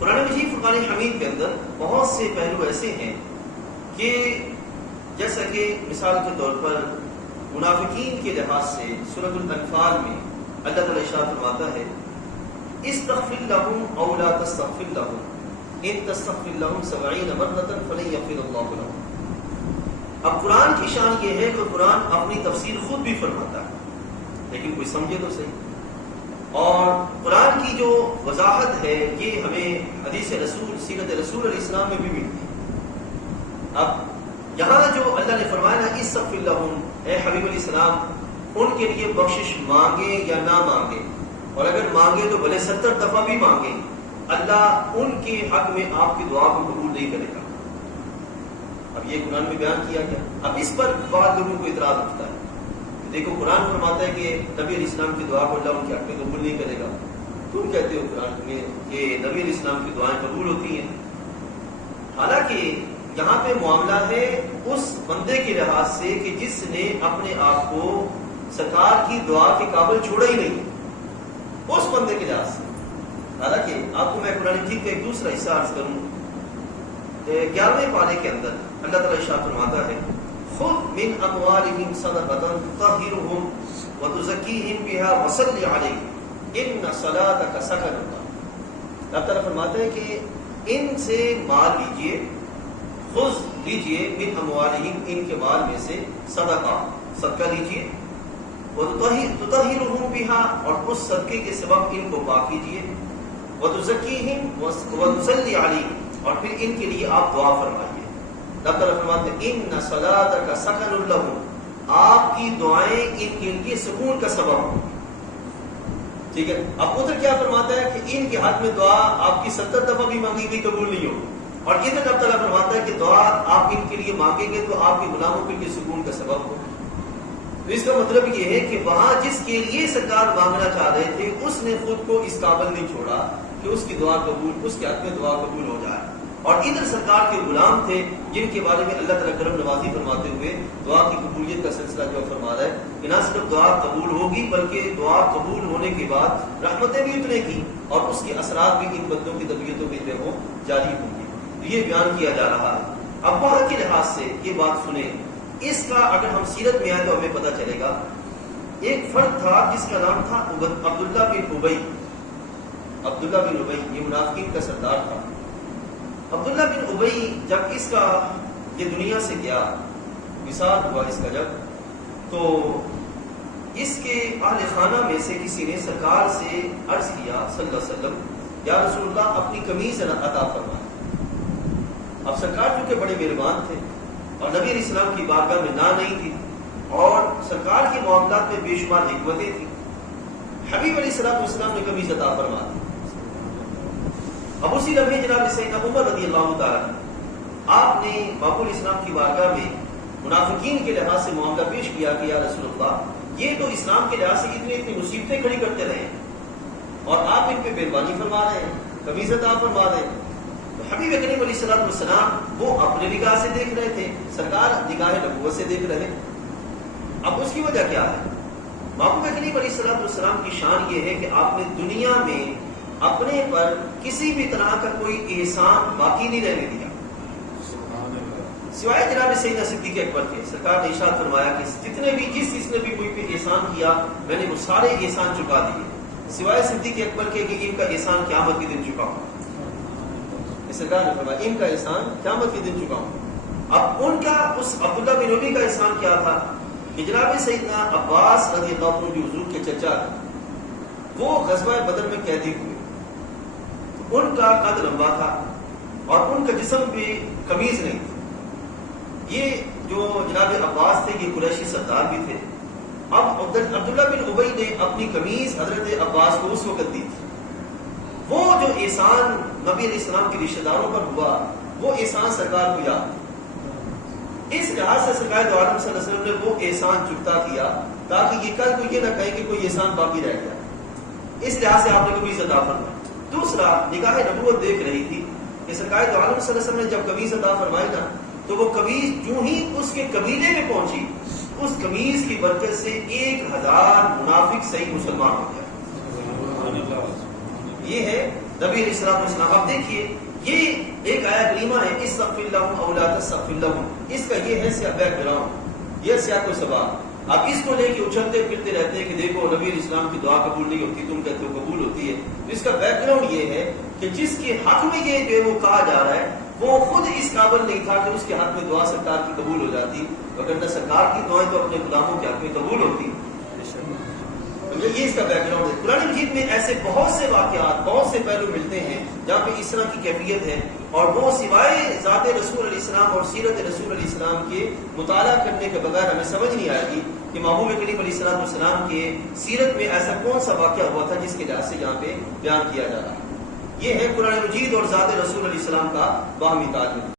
قرآن مجید فرقان حمید کے اندر بہت سے پہلو ایسے ہیں کہ جیسا کہ مثال کے طور پر منافقین کے لحاظ سے سورۃ الانفال میں اللہ تعالیٰ ارشاد فرماتا ہے استغفر لهم او لا تستغفر لهم ان تستغفر لهم 70 مرة فلن يغفر الله لهم۔ اب قرآن کی شان یہ ہے کہ قرآن اپنی تفسیر خود بھی فرماتا ہے، لیکن کوئی سمجھے تو صحیح۔ اور قرآن کی جو وضاحت ہے یہ ہمیں حدیث رسول سیرت رسول علیہ السلام میں بھی ملتی ہے۔ اب یہاں جو اللہ نے فرمایا نا استغفر لهم، اے حبیب علیہ السلام ان کے لیے بخشش مانگے یا نہ مانگے، اور اگر مانگے تو بھلے 70 دفعہ بھی مانگے، اللہ ان کے حق میں آپ کی دعا کو قبول نہیں کرے گا۔ اب یہ قرآن میں بیان کیا گیا۔ اب اس پر بعض لوگوں کو اعتراض اٹھتا ہے، دیکھو قرآن فرماتا ہے کہ نبی علیہ السلام کی دعا کو اللہ ان کے حق میں قبول نہیں کرے گا، تم کہتے ہو قرآن میں کہ نبی علیہ السلام کی دعائیں قبول ہوتی ہیں۔ حالانکہ یہاں پہ معاملہ ہے اس بندے کے لحاظ سے کہ جس نے اپنے آپ کو سرکار کی دعا کے قابل چھوڑا ہی نہیں، اس بندے کے لحاظ سے۔ حالانکہ آپ کو میں قرآن مجید کا ایک دوسرا حصہ عرض کروں، 11ویں پارے کے اندر اللہ تعالیٰ ارشاد فرماتا ہے خذ من اموالهم صدقة تطهرهم وتزكيهم بها وصل عليهم ان صلاتك سكن لهم۔ اللہ تعالیٰ فرماتا ہے کہ ان سے مال لیجئے، خذ لیجئے من اموالهم ان کے مال میں سے صدقہ لیجئے، وتطهرهم بها اور اس صدقے کے سبب ان کو پاک کیجئے، وتزكيهم وتصلي عليهم اور پھر ان کے لیے آپ دعا فرمائیے۔ اللہ تعالیٰ فرماتے ہیں ان صلاتک سکن لهم، آپ کی دعائیں ان کے لیے سکون کا سبب ہوں۔ ٹھیک ہے، اب ادھر کیا فرماتا ہے کہ ان کے ہاتھ میں دعا آپ کی 70 دفعہ بھی مانگی گئی قبول نہیں ہو، اور ادھر اللہ تعالیٰ فرماتا ہے کہ دعا آپ ان کے لیے مانگیں گے تو آپ کے غلاموں کے لیے سکون کا سبب ہو۔ تو اس کا مطلب یہ ہے کہ وہاں جس کے لیے سرکار مانگنا چاہ رہے تھے اس نے خود کو اس قابل نہیں چھوڑا کہ اس کی دعا قبول، اس کے حق میں دعا قبول ہو جائے، اور ادھر سرکار کے غلام تھے جن کے بارے میں اللہ تعالیٰ کرم نوازی فرماتے ہوئے دعا کی قبولیت کا سلسلہ جو فرما رہا ہے کہ نہ صرف دعا قبول ہوگی بلکہ دعا قبول ہونے کے بعد رحمتیں بھی اتنے کی اور اس کے اثرات بھی ان بندوں کی طبیعتوں میں جو وہ جاری ہوں گے۔ تو یہ بیان کیا جا رہا ہے۔ اب وہاں کے لحاظ سے یہ بات سنیں، اس کا اگر ہم سیرت میں آئے تو ہمیں پتہ چلے گا ایک فرد تھا جس کا نام تھا عبداللہ بن ابی۔ عبداللہ بن ابی یہ منافقین کا سردار تھا۔ عبداللہ بن ابی جب اس کا یہ دنیا سے گیا، وصال ہوا اس کا جب، تو اس کے اہل خانہ میں سے کسی نے سرکار سے عرض کیا صلی اللہ علیہ وسلم یا رسول اللہ اپنی قمیض عطا فرمائے۔ اب سرکار چونکہ بڑے مہربان تھے اور نبی علیہ السلام کی بارگاہ میں نہ نہیں تھی اور سرکار کے معاملات میں بے شمار حکمتیں تھیں، حبیب علیہ السلام نے قمیض عطا فرما دی۔ اب اسی لمحے جناب سیدنا عمر رضی اللہ تعالیٰ آپ نے باپ علیہ السلام کی بارگاہ میں منافقین کے لحاظ سے معاملہ پیش کیا کہ یا رسول اللہ یہ تو اسلام کے لحاظ سے اتنی مصیبتیں کھڑی کرتے رہے اور آپ ان پہ مہربانی فرما رہے ہیں، قمیض عطا فرما رہے ہیں۔ تو حبیب کریم علیہ السلام وہ اپنے نگاہ سے دیکھ رہے تھے، سرکار نگاہ نبوت سے دیکھ رہے۔ اب اس کی وجہ کیا ہے؟ محبوب کریم علیہ السلام کی شان یہ ہے کہ آپ نے دنیا میں اپنے پر کسی بھی طرح کا کوئی احسان باقی نہیں رہنے دیا سوائے جناب سیدنا صدیق اکبر کے۔ سرکار نے ارشاد فرمایا کہ جتنے بھی جس نے بھی کوئی پہ احسان کیا میں نے وہ سارے احسان چکا دیے سوائے صدیق اکبر کے کہ ان کا احسان قیامت کے دن چکاؤں۔ سرکار نے فرمایا ان کا احسان قیامت کے دن چکاؤں۔ اب ان کا اس عبداللہ بن ابی کا احسان کیا تھا کہ جناب سیدنا عباس رضی اللہ عنہ جو حضور کے چچا تھے وہ غزوہ بدر میں قیدی ہوئے، ان کا قد لمبا تھا اور ان کا جسم بھی قمیض نہیں تھی۔ یہ جو جناب عباس تھے یہ قریشی سردار بھی تھے۔ اب عبداللہ بن ابی نے اپنی قمیض حضرت عباس کو اس وقت دی تھی۔ وہ جو احسان نبی علیہ السلام کے رشتہ داروں پر ہوا وہ احسان سرکار کو یاد تھا۔ اس لحاظ سے سرکار دو عالم صلی اللہ علیہ وسلم نے وہ احسان چکتا کیا تاکہ یہ کل کو یہ نہ کہے کہ کوئی احسان باقی رہ گیا، اس لحاظ سے آپ نے قمیض عطا فرمائی۔ دوسرا نگاہ نبوت دیکھ رہی تھی کہ سرکار دو عالم صلی اللہ علیہ وسلم نے جب قمیض عطا فرمائی نا تو وہ قمیض جو ہی اس کے قبیلے میں پہنچی اس قمیض کی برکت سے 1000 منافق صحیح مسلمان ہو گیا۔ یہ ہے نبی علیہ السلام. اب دیکھیے یہ ایک آیت کریمہ ہے استغفر لهم او لا تستغفر لهم، اس کا یہ ہے سیاق بیک گراؤنڈ، یہ سیاق و سباق. اب اس کو لے کے اچھلتے پھرتے رہتے ہیں کہ دیکھو نبی علیہ السلام کی دعا قبول نہیں ہوتی، تم کہتے ہو قبول ہوتی ہے. اس کا بیک گراؤنڈ یہ ہے کہ جس کے حق میں یہ جو ہے وہ کہا جا رہا ہے وہ خود اس قابل نہیں تھا کہ اس کے حق میں دعا سرکار کی قبول ہو جاتی، وگرنہ سرکار کی دعائیں تو اپنے غلاموں کے حق میں قبول ہوتی. یہ اس کا بیک گراؤنڈ ہے. قرآن مجید میں ایسے بہت سے واقعات، بہت سے پہلو ملتے ہیں جہاں پہ اس طرح کی کیفیت ہے، اور وہ سوائے ذات رسول علیہ السلام اور سیرت رسول علیہ السلام کے مطالعہ کرنے کے بغیر ہمیں سمجھ نہیں آئے گی کہ محبوب کریم علیہ السلام کے سیرت میں ایسا کون سا واقعہ ہوا تھا جس کے لحاظ سے یہاں پہ بیان کیا جا رہا ہے. یہ ہے قرآن مجید اور ذات رسول علیہ السلام کا باہمی تعلق.